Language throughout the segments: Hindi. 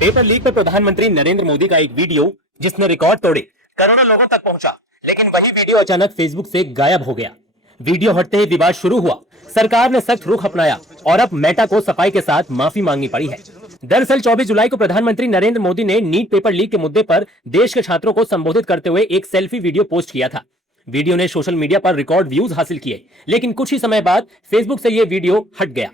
पेपर लीक पर प्रधानमंत्री नरेंद्र मोदी का एक वीडियो जिसने रिकॉर्ड तोड़े करोड़ों लोगों तक पहुंचा, लेकिन वही वीडियो अचानक फेसबुक से गायब हो गया। वीडियो हटते ही विवाद शुरू हुआ। सरकार ने सख्त रुख अपनाया और अब मेटा को सफाई के साथ माफी मांगनी पड़ी है। दरअसल 24 जुलाई को प्रधानमंत्री नरेंद्र मोदी ने नीट पेपर लीक के मुद्दे पर देश के छात्रों को संबोधित करते हुए एक सेल्फी वीडियो पोस्ट किया था। वीडियो ने सोशल मीडिया पर रिकॉर्ड व्यूज हासिल किए, लेकिन कुछ ही समय बाद फेसबुक से यह वीडियो हट गया।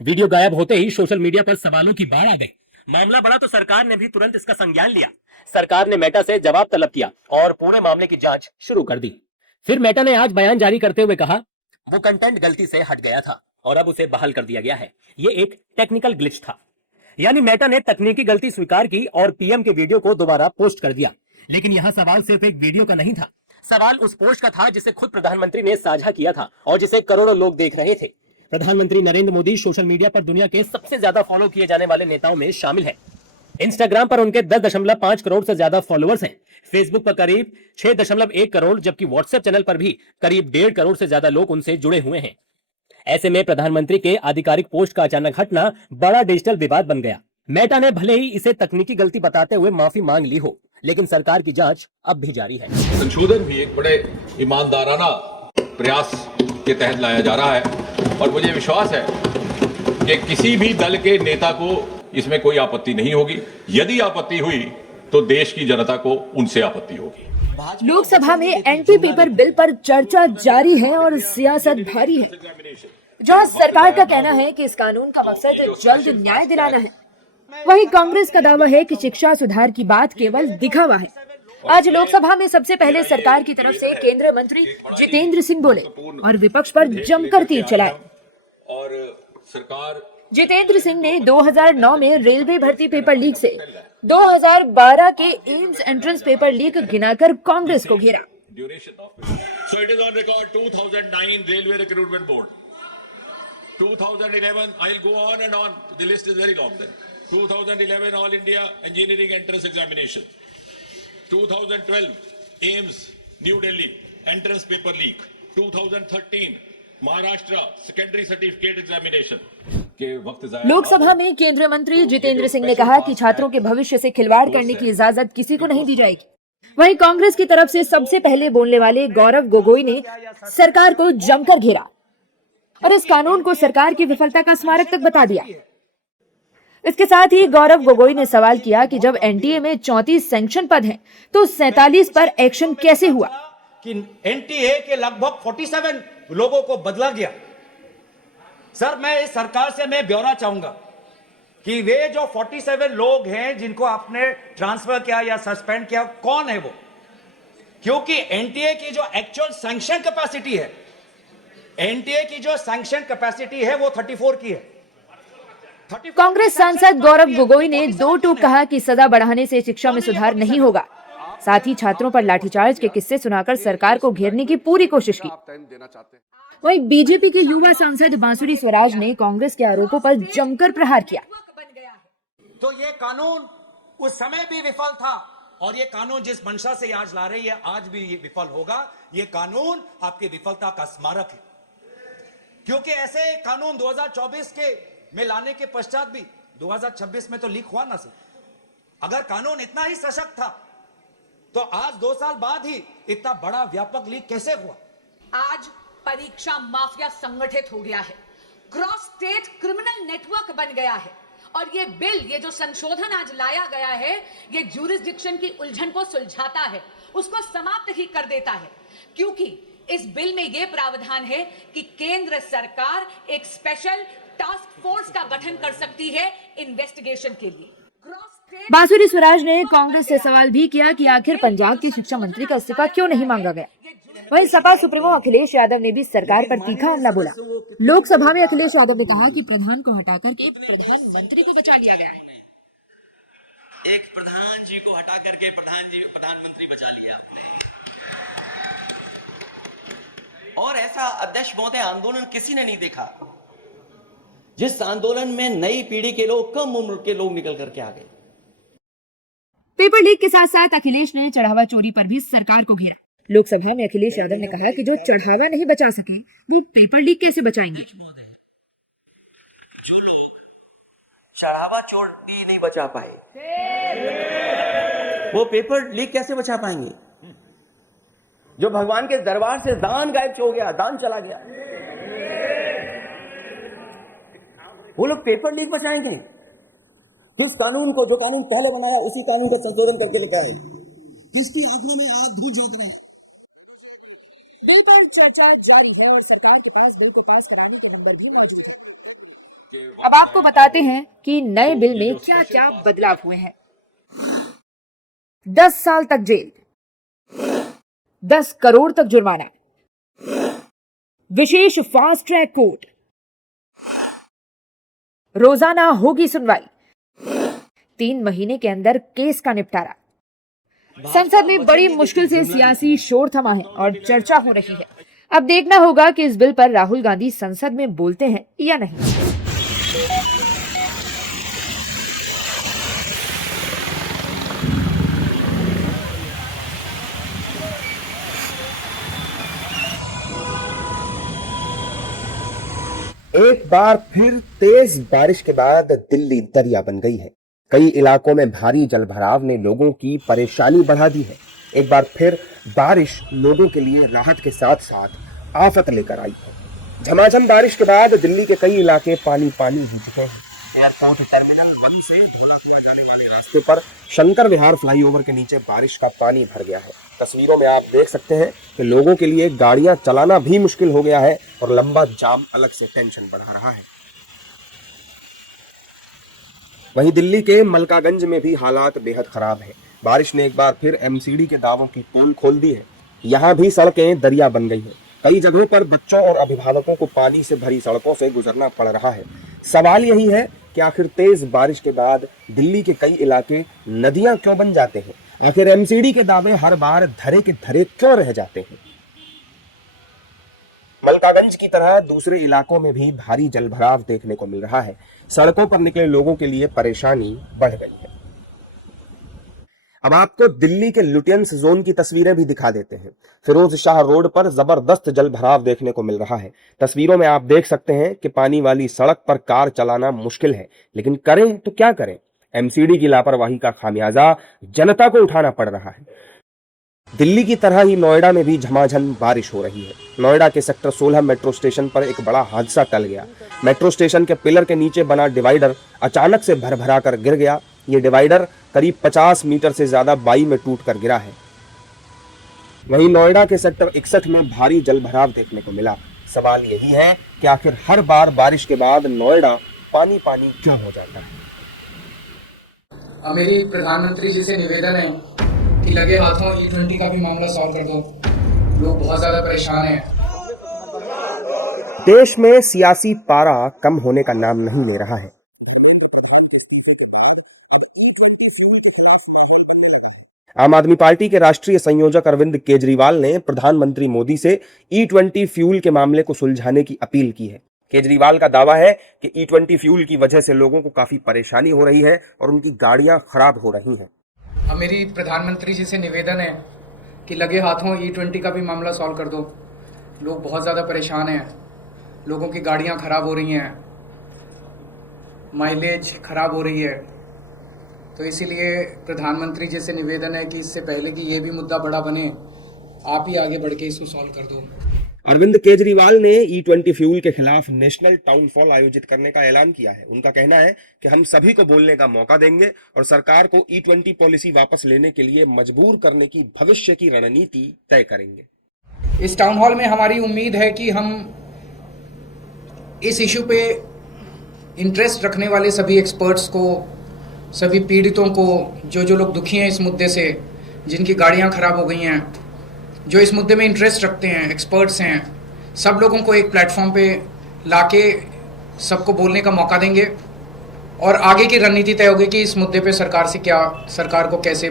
वीडियो गायब होते ही सोशल मीडिया पर सवालों की बाढ़ आ गई। मामला बढ़ा तो सरकार ने भी तुरंत इसका संज्ञान लिया। सरकार ने मेटा से जवाब तलब किया और पूरे मामले की जांच शुरू कर दी। फिर मेटा ने आज बयान जारी करते हुए कहा, वो कंटेंट गलती से हट गया था और अब उसे बहाल कर दिया गया है। ये एक टेक्निकल ग्लिच था। यानी मेटा ने तकनीकी गलती स्वीकार की और पीएम के वीडियो को दोबारा पोस्ट कर दिया। लेकिन यहाँ सवाल सिर्फ एक वीडियो का नहीं था, सवाल उस पोस्ट का था जिसे खुद प्रधानमंत्री ने साझा किया था और जिसे करोड़ों लोग देख रहे थे। प्रधानमंत्री नरेंद्र मोदी सोशल मीडिया पर दुनिया के सबसे ज्यादा फॉलो किए जाने वाले नेताओं में शामिल हैं। इंस्टाग्राम पर उनके 10.5 करोड़ से ज्यादा फॉलोअर्स हैं। फेसबुक पर करीब 6.1 करोड़, जबकि व्हाट्सएप चैनल पर भी करीब 1.5 करोड़ से ज्यादा लोग उनसे जुड़े हुए हैं। ऐसे में प्रधानमंत्री के आधिकारिक पोस्ट का अचानक हटना बड़ा डिजिटल विवाद बन गया। मेटा ने भले ही इसे तकनीकी गलती बताते हुए माफी मांग ली हो, लेकिन सरकार की जांच अब भी जारी है। संशोधन भी एक बड़े ईमानदाराना प्रयास के तहत लाया जा रहा है और मुझे विश्वास है कि किसी भी दल के नेता को इसमें कोई आपत्ति नहीं होगी। यदि आपत्ति हुई तो देश की जनता को उनसे आपत्ति होगी। लोकसभा में एंटी पेपर बिल पर चर्चा जारी है और सियासत भारी है। जहां सरकार का कहना है कि इस कानून का मकसद जल्द न्याय दिलाना है, वहीं कांग्रेस का दावा है कि शिक्षा सुधार की बात केवल दिखावा है। आज लोकसभा में सबसे पहले सरकार की तरफ से केंद्रीय मंत्री जितेंद्र सिंह बोले और विपक्ष पर जमकर तीर चलाए। और सरकार जितेंद्र सिंह ने 2009 में रेलवे भर्ती पेपर लीक से 2012 के एम्स एंट्रेंस पेपर लीक गिनाकर कांग्रेस को घेरा। So it is on record 2009 Railway Recruitment Board. 2011 I'll go on and on. The list is very long then. 2011 All India Engineering Entrance Examination. 2012 AIMS New Delhi Entrance Paper Leak. 2013 Maharashtra Secondary Certificate Examination. Lok Sabha में केंद्रीय मंत्री जितेंद्र सिंह ने कहा कि छात्रों के भविष्य से खिलवाड़ करने की इजाजत किसी को नहीं दी जाएगी। वहीं कांग्रेस की तरफ से सबसे पहले बोलने वाले गौरव गोगोई ने सरकार को जमकर घेरा और इस कानून को सरकार की विफलता का स्मारक तक बता दिया। इसके साथ ही गौरव गोगोई ने सवाल किया कि जब एनटीए में 34 सैंक्शन पद हैं, तो 47 पर एक्शन कैसे हुआ? कि एनटीए के लगभग 47 लोगों को बदला गया। सर, मैं इस सरकार से मैं ब्यौरा चाहूंगा कि वे जो 47 लोग हैं जिनको आपने ट्रांसफर किया या सस्पेंड किया, कौन है वो? क्योंकि एनटीए की जो एक्चुअल सैंक्शन कैपेसिटी है, एनटीए की जो सैंक्शन कैपेसिटी है वो 34 की है। कांग्रेस सांसद गौरव गोगोई ने दो टूक कहा कि सजा बढ़ाने से शिक्षा में सुधार नहीं होगा। साथ ही छात्रों पर लाठीचार्ज के किस्से सुनाकर सरकार को घेरने की पूरी कोशिश की। वहीं बीजेपी के युवा सांसद बांसुरी स्वराज ने कांग्रेस के आरोपों पर जमकर प्रहार किया। तो ये कानून उस समय भी विफल था और ये कानून जिस मंशा से आज ला रही है, आज भी ये विफल होगा। ये कानून आपकी विफलता का स्मारक है, क्योंकि ऐसे कानून 2024 के में लाने के पश्चात भी 2026 में तो लीक हुआ ना सर। अगर कानून इतना ही सशक्त था तो आज 2 साल बाद ही इतना बड़ा व्यापक लीक कैसे हुआ? आज परीक्षा माफिया संगठित हो गया है, क्रॉस स्टेट क्रिमिनल नेटवर्क बन गया है और ये बिल, ये जो संशोधन आज लाया गया है, ये ज्यूरिसडिक्शन की उलझन को सुलझाता है, उसको समाप्त ही कर देता है। क्योंकि इस बिल में ये प्रावधान है कि केंद्र सरकार एक स्पेशल टास्क फोर्स का गठन कर सकती है इन्वेस्टिगेशन के लिए। बांसुरी स्वराज ने कांग्रेस से सवाल भी किया कि आखिर पंजाब के शिक्षा मंत्री का इस्तीफा क्यों नहीं मांगा गया। वहीं सपा सुप्रीमो अखिलेश यादव ने भी सरकार पर तीखा हमला बोला। लोकसभा में अखिलेश यादव ने कहा कि प्रधान को हटाकर के प्रधानमंत्री को बचा लिया गया है। एक प्रधान जी को हटा करके प्रधानमंत्री बचा लिया आपने। और ऐसा अध्यक्ष महोदय आंदोलन किसी ने नहीं देखा, जिस आंदोलन में नई पीढ़ी के लोग, कम उम्र के लोग निकल करके आ गए। पेपर लीक के साथ साथ अखिलेश ने चढ़ावा चोरी पर भी सरकार को घेरा। लोकसभा में अखिलेश यादव ने कहा कि जो चढ़ावा नहीं बचा सके वो पेपर लीक कैसे बचाएंगे। जो लोग चढ़ावा चोटी नहीं बचा पाए, वो पेपर लीक कैसे बचा पाएंगे? जो भगवान के दरबार से दान गायब हो गया, दान चला गया, वो लोग पेपर लीक बचाएंगे? किस कानून को, जो कानून पहले बनाया उसी कानून को संशोधन करके लिखा है, किसकी आंखों में आप धूल झोंक रहे हैं? बिल पर चर्चा जारी है और सरकार के पास बिल को पास कराने के नंबर भी मौजूद है। अब आपको बताते हैं कि नए बिल में क्या क्या बदलाव हुए हैं। 10 साल तक जेल, 10 करोड़ तक जुर्माना, विशेष फास्ट ट्रैक कोर्ट, रोजाना होगी सुनवाई, 3 महीने के अंदर केस का निपटारा। संसद में बड़ी मुश्किल से सियासी शोर थमा है और चर्चा हो रही है। अब देखना होगा कि इस बिल पर राहुल गांधी संसद में बोलते हैं या नहीं। एक बार फिर तेज बारिश के बाद दिल्ली दरिया बन गई है। कई इलाकों में भारी जलभराव ने लोगों की परेशानी बढ़ा दी है। एक बार फिर बारिश लोगों के लिए राहत के साथ साथ आफत लेकर आई है। झमाझम बारिश के बाद दिल्ली के कई इलाके पानी पानी हो चुके हैं। एयरपोर्ट टर्मिनल 1 से धौला कुआं जाने वाले रास्ते पर शंकर विहार फ्लाईओवर के नीचे बारिश का पानी भर गया है। तस्वीरों में आप देख सकते हैं कि लोगों के लिए गाड़ियां चलाना भी मुश्किल हो गया है और लंबा जाम अलग से टेंशन बढ़ा रहा है। वहीं दिल्ली के मलकागंज में भी हालात बेहद खराब है। बारिश ने एक बार फिर एमसीडी के दावों की पोल खोल दी है। यहाँ भी सड़कें दरिया बन गई हैं। कई जगहों पर बच्चों और अभिभावकों को पानी से भरी सड़कों से गुजरना पड़ रहा है। सवाल यही है कि आखिर तेज बारिश के बाद दिल्ली के कई इलाके नदियां क्यों बन जाते हैं? आखिर एमसीडी के दावे हर बार धरे के धरे क्यों रह जाते हैं? मलकागंज की तरह दूसरे इलाकों में भी भारी जलभराव देखने को मिल रहा है। सड़कों पर निकले लोगों के लिए परेशानी बढ़ गई है। अब आपको दिल्ली के लुटियंस जोन की तस्वीरें भी दिखा देते हैं। फिरोज शाह रोड पर जबरदस्त जलभराव देखने को मिल रहा है। तस्वीरों में आप देख सकते हैं कि पानी वाली सड़क पर कार चलाना मुश्किल है, लेकिन करें तो क्या करें? एमसीडी की लापरवाही का खामियाजा जनता को उठाना पड़ रहा है। दिल्ली की तरह ही नोएडा में भी झमाझम बारिश हो रही है। नोएडा के सेक्टर 16 मेट्रो स्टेशन पर एक बड़ा हादसा टल गया। मेट्रो स्टेशन के पिलर के नीचे बना डिवाइडर अचानक से भरभरा कर गिर गया। ये डिवाइडर करीब 50 मीटर से ज्यादा बाई में टूट कर गिरा है। वहीं नोएडा के सेक्टर 61 में भारी जलभराव देखने को मिला। सवाल यही है कि आखिर हर बार बारिश के बाद नोएडा पानी पानी क्यों हो जाता है? मेरी प्रधानमंत्री जी से निवेदन है कि लगे हाथों E20 का भी मामला सॉल्व कर दो। लोग बहुत ज्यादा परेशान हैं। देश में सियासी पारा कम होने का नाम नहीं ले रहा है। आम आदमी पार्टी के राष्ट्रीय संयोजक अरविंद केजरीवाल ने प्रधानमंत्री मोदी से E20 फ्यूल के मामले को सुलझाने की अपील की है। केजरीवाल का दावा है कि E20 फ्यूल की वजह से लोगों को काफी परेशानी हो रही है और उनकी गाड़ियां खराब हो रही हैं। अब मेरी प्रधानमंत्री जी से निवेदन है कि लगे हाथों E20 का भी मामला सॉल्व कर दो। लोग बहुत ज़्यादा परेशान हैं। लोगों की गाड़ियां खराब हो रही हैं, माइलेज खराब हो रही है। तो इसीलिए प्रधानमंत्री जी से निवेदन है कि इससे पहले कि ये भी मुद्दा बड़ा बने, आप ही आगे बढ़ के इसको सॉल्व कर दो। अरविंद केजरीवाल ने E20 फ्यूल के खिलाफ नेशनल टाउन हॉल आयोजित करने का ऐलान किया है। उनका कहना है कि हम सभी को बोलने का मौका देंगे और सरकार को E20 पॉलिसी वापस लेने के लिए मजबूर करने की भविष्य की रणनीति तय करेंगे। इस टाउन हॉल में हमारी उम्मीद है कि हम इस इशू पे इंटरेस्ट रखने वाले सभी एक्सपर्ट्स को, सभी पीड़ितों को, जो लोग दुखी हैं इस मुद्दे से, जिनकी गाड़ियां खराब हो गई हैं, जो इस मुद्दे में इंटरेस्ट रखते हैं, एक्सपर्ट्स हैं, सब लोगों को एक प्लेटफॉर्म पे लाके सबको बोलने का मौका देंगे और आगे की रणनीति तय होगी कि इस मुद्दे पे सरकार को कैसे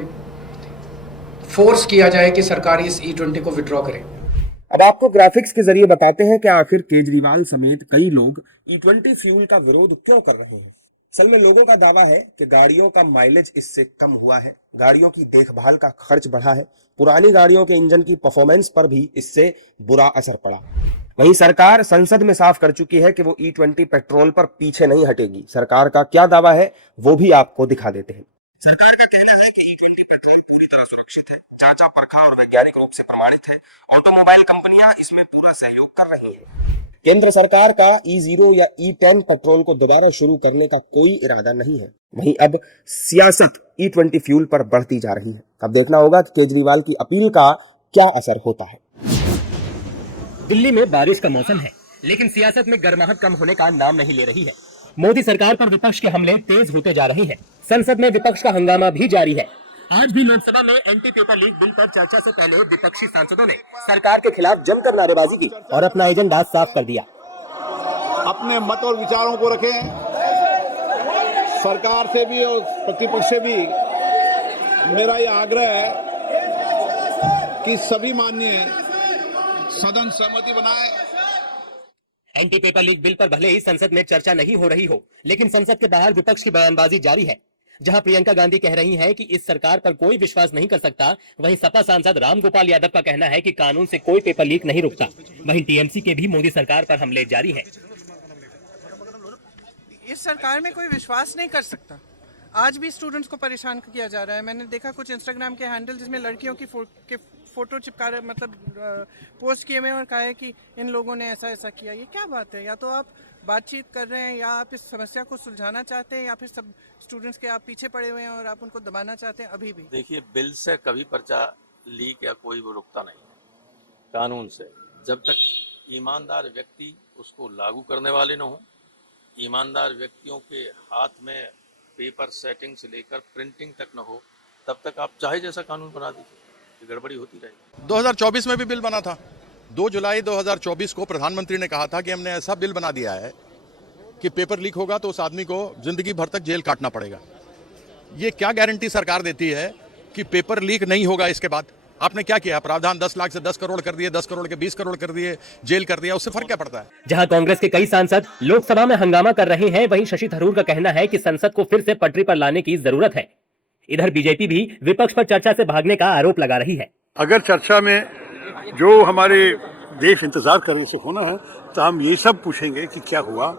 फोर्स किया जाए कि सरकार इस E20 को विड्रॉ करे। अब आपको ग्राफिक्स के जरिए बताते हैं कि आखिर केजरीवाल समेत कई लोग E20 फ्यूल का विरोध क्यों कर रहे हैं। असल में लोगों का दावा है कि गाड़ियों का माइलेज इससे कम हुआ है, गाड़ियों की देखभाल का खर्च बढ़ा है, पुरानी गाड़ियों के इंजन की परफॉर्मेंस पर भी इससे बुरा असर पड़ा। वहीं सरकार संसद में साफ कर चुकी है कि वो E20 पेट्रोल पर पीछे नहीं हटेगी। सरकार का क्या दावा है वो भी आपको दिखा देते हैं। सरकार का कहना है कि E20 पेट्रोल पूरी तरह सुरक्षित है, जांचा परखा और वैज्ञानिक रूप से प्रमाणित है। ऑटोमोबाइल कंपनियां इसमें पूरा सहयोग कर रही हैं। केंद्र सरकार का E0 या E10 पेट्रोल को दोबारा शुरू करने का कोई इरादा नहीं है। वहीं अब सियासत E20 फ्यूल पर बढ़ती जा रही है। अब देखना होगा कि केजरीवाल की अपील का क्या असर होता है। दिल्ली में बारिश का मौसम है, लेकिन सियासत में गर्माहट कम होने का नाम नहीं ले रही है। मोदी सरकार पर विपक्ष के हमले तेज होते जा रहे हैं। संसद में विपक्ष का हंगामा भी जारी है। आज भी लोकसभा में एंटी पेपर लीक बिल पर चर्चा से पहले विपक्षी सांसदों ने सरकार के खिलाफ जमकर नारेबाजी की और अपना एजेंडा साफ कर दिया। अपने मत और विचारों को रखें। सरकार से भी और प्रतिपक्ष से भी मेरा यह आग्रह है कि सभी माननीय सदन सहमति बनाए। एंटी पेपर लीक बिल पर भले ही संसद में चर्चा नहीं हो रही हो, लेकिन संसद के बाहर विपक्ष की बयानबाजी जारी है। जहां प्रियंका गांधी कह रही हैं कि इस सरकार पर कोई विश्वास नहीं कर सकता, वहीं सपा सांसद रामगोपाल यादव का कहना है कि कानून से कोई पेपर लीक नहीं रुकता। वहीं टीएमसी के भी मोदी सरकार पर हमले जारी हैं। इस सरकार में कोई विश्वास नहीं कर सकता। आज भी स्टूडेंट्स को परेशान किया जा रहा है। मैंने देखा कुछ इंस्टाग्राम के हैंडल जिसमें लड़कियों की फोटो चिपका रहे, मतलब पोस्ट किए हुए और कहा है कि इन लोगों ने ऐसा ऐसा किया। ये क्या बात है? या तो आप बातचीत कर रहे हैं, या आप इस समस्या को सुलझाना चाहते हैं, या फिर सब स्टूडेंट्स के आप पीछे पड़े हुए हैं और आप उनको दबाना चाहते हैं अभी भी। देखिए, बिल से कभी पर्चा लीक या कोई वो रुकता नहीं है। कानून से जब तक ईमानदार व्यक्ति उसको लागू करने वाले न हो, ईमानदार व्यक्तियों के हाथ में पेपर सेटिंग से लेकर प्रिंटिंग तक न हो, तब तक आप चाहे जैसा कानून बना दीजिए, गड़बड़ी होती रहेगी। 2024 में भी बिल बना था। 2 जुलाई 2024 को प्रधानमंत्री ने कहा था कि हमने ऐसा बिल बना दिया है कि पेपर लीक होगा तो उस आदमी को जिंदगी भर तक जेल काटना पड़ेगा। ये क्या गारंटी सरकार देती है कि पेपर लीक नहीं होगा? इसके बाद आपने क्या किया? प्रावधान 10 लाख से 10 करोड़ कर दिए, 10 करोड़ के 20 करोड़ कर दिए, जेल कर दिया, उससे फर्क क्या पड़ता है? जहां कांग्रेस के कई सांसद लोकसभा में हंगामा कर रहे हैं, वहीं शशि थरूर का कहना है कि संसद को फिर से पटरी पर लाने की जरूरत है। इधर बीजेपी भी विपक्ष पर चर्चा से भागने का आरोप लगा रही है। अगर चर्चा में जो हमारे देश इंतजार करने से होना है तो हम ये सब पूछेंगे कि क्या हुआ,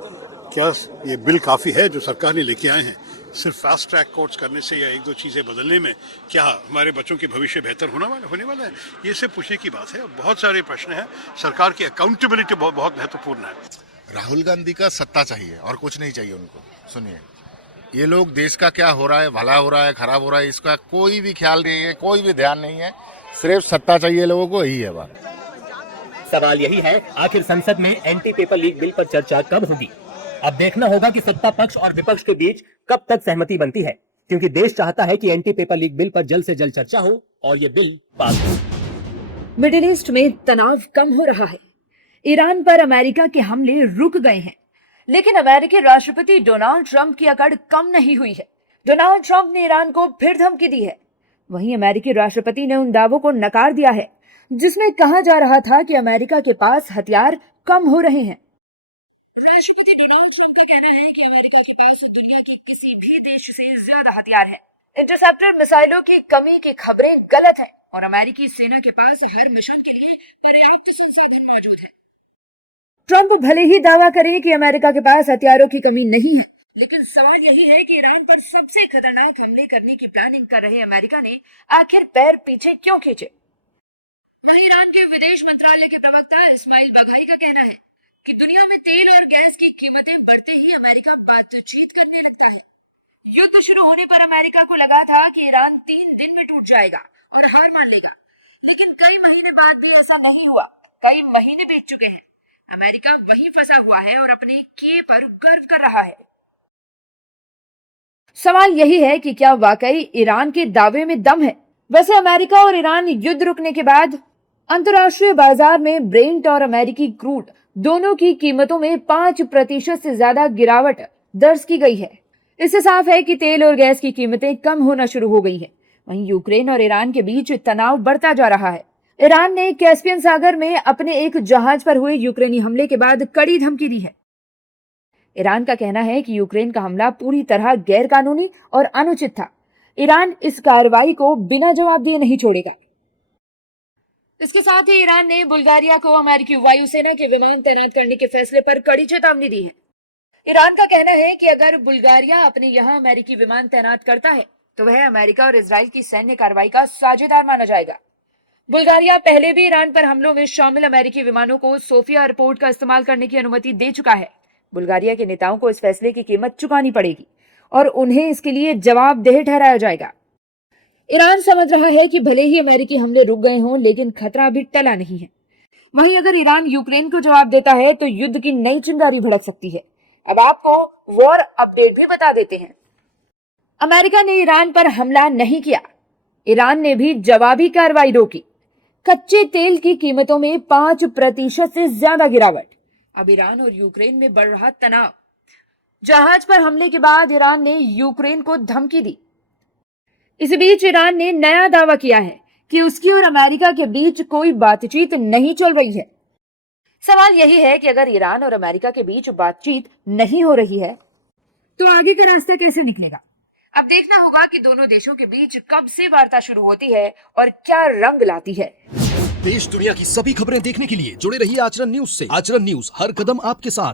क्या ये बिल काफी है जो सरकार ने लेके आए हैं? सिर्फ फास्ट ट्रैक कोर्ट्स करने से या एक दो चीजें बदलने में क्या हमारे बच्चों की भविष्य बेहतर होने वाला है? ये सब पूछने की बात है। बहुत सारे प्रश्न हैं। सरकार की अकाउंटेबिलिटी बहुत महत्वपूर्ण है। राहुल गांधी का सत्ता चाहिए और कुछ नहीं चाहिए उनको। सुनिए, ये लोग देश का क्या हो रहा है, भला हो रहा है, खराब हो रहा है, इसका कोई भी ख्याल नहीं है, कोई भी ध्यान नहीं है। सिर्फ सत्ता चाहिए लोगों को, यही है बात। सवाल यही है, आखिर संसद में एंटी पेपर लीक बिल पर चर्चा कब होगी? अब देखना होगा कि सत्ता पक्ष और विपक्ष के बीच कब तक सहमति बनती है, क्योंकि देश चाहता है कि एंटी पेपर लीक बिल पर जल्द से जल्द चर्चा हो और ये बिल पास हो। मिडिल ईस्ट में तनाव कम हो रहा है। ईरान पर अमेरिका के हमले रुक गए हैं, लेकिन अमेरिकी राष्ट्रपति डोनाल्ड ट्रंप की अकड़ कम नहीं हुई है। डोनाल्ड ट्रंप ने ईरान को फिर धमकी दी है। वहीं अमेरिकी राष्ट्रपति ने उन दावों को नकार दिया है जिसमें कहा जा रहा था कि अमेरिका के पास हथियार कम हो रहे हैं। राष्ट्रपति डोनाल्ड ट्रंप का कहना है कि अमेरिका के पास दुनिया के किसी भी देश से ज्यादा हथियार है। इंटरसेप्टर मिसाइलों की कमी की खबरें गलत है और अमेरिकी सेना के पास हर मिशन के लिए पर्याप्त संसाधन मौजूद है। ट्रंप भले ही दावा करे कि अमेरिका के पास हथियारों की कमी नहीं है, लेकिन सवाल यही है कि ईरान पर सबसे खतरनाक हमले करने की प्लानिंग कर रहे अमेरिका ने आखिर पैर पीछे क्यों खींचे? वहीं ईरान के विदेश मंत्रालय के प्रवक्ता इस्माइल बाघाई का कहना है कि दुनिया में तेल और गैस की कीमतें बढ़ते ही अमेरिका बातचीत करने लगता है। युद्ध शुरू होने पर अमेरिका को लगा था कि ईरान 3 दिन में टूट जाएगा और हार मान लेगा, लेकिन कई महीने बाद भी ऐसा नहीं हुआ। कई महीने बीत चुके हैं, अमेरिका वहीं फंसा हुआ है और अपने किए पर गर्व कर रहा है। सवाल यही है कि क्या वाकई ईरान के दावे में दम है? वैसे अमेरिका और ईरान युद्ध रुकने के बाद अंतर्राष्ट्रीय बाजार में ब्रेंट और अमेरिकी क्रूड दोनों की कीमतों में 5% से ज्यादा गिरावट दर्ज की गई है। इससे साफ है कि तेल और गैस की कीमतें कम होना शुरू हो गई हैं। वहीं यूक्रेन और ईरान के बीच तनाव बढ़ता जा रहा है। ईरान ने कैस्पियन सागर में अपने एक जहाज पर हुए यूक्रेनी हमले के बाद कड़ी धमकी दी है। ईरान का कहना है कि यूक्रेन का हमला पूरी तरह गैरकानूनी और अनुचित था। ईरान इस कार्रवाई को बिना जवाब दिए नहीं छोड़ेगा। इसके साथ ही ईरान ने बुल्गारिया को अमेरिकी वायुसेना के विमान तैनात करने के फैसले पर कड़ी चेतावनी दी है। ईरान का कहना है कि अगर बुल्गारिया अपने यहाँ अमेरिकी विमान तैनात करता है तो वह अमेरिका और इजराइल की सैन्य कार्रवाई का साझेदार माना जाएगा। बुल्गारिया पहले भी ईरान पर हमलों में शामिल अमेरिकी विमानों को सोफिया एयरपोर्ट का इस्तेमाल करने की अनुमति दे चुका है। बुल्गारिया के नेताओं को इस फैसले की कीमत चुकानी पड़ेगी और उन्हें इसके लिए जवाबदेह ठहराया जाएगा। ईरान समझ रहा है कि भले ही अमेरिकी हमले रुक गए हों, लेकिन खतरा अभी टला नहीं है। वहीं अगर ईरान यूक्रेन को जवाब देता है तो युद्ध की नई चिंगारी भड़क सकती है। अब आपको वॉर अपडेट भी बता देते हैं। अमेरिका ने ईरान पर हमला नहीं किया, ईरान ने भी जवाबी कार्रवाई रोकी। कच्चे तेल की कीमतों में 5% से ज्यादा गिरावट। अब ईरान और यूक्रेन में बढ़ रहा तनाव। जहाज पर हमले के बाद ईरान ने यूक्रेन को धमकी दी। इस बीच ईरान ने नया दावा किया है कि उसकी और अमेरिका के बीच कोई बातचीत नहीं चल रही है। सवाल यही है कि अगर ईरान और अमेरिका के बीच बातचीत नहीं हो रही है तो आगे का रास्ता कैसे निकलेगा? अब देखना होगा कि दोनों देशों के बीच कब से वार्ता शुरू होती है और क्या रंग लाती है। देश दुनिया की सभी खबरें देखने के लिए जुड़े रहिए आचरण न्यूज से। आचरण न्यूज, हर कदम आपके साथ।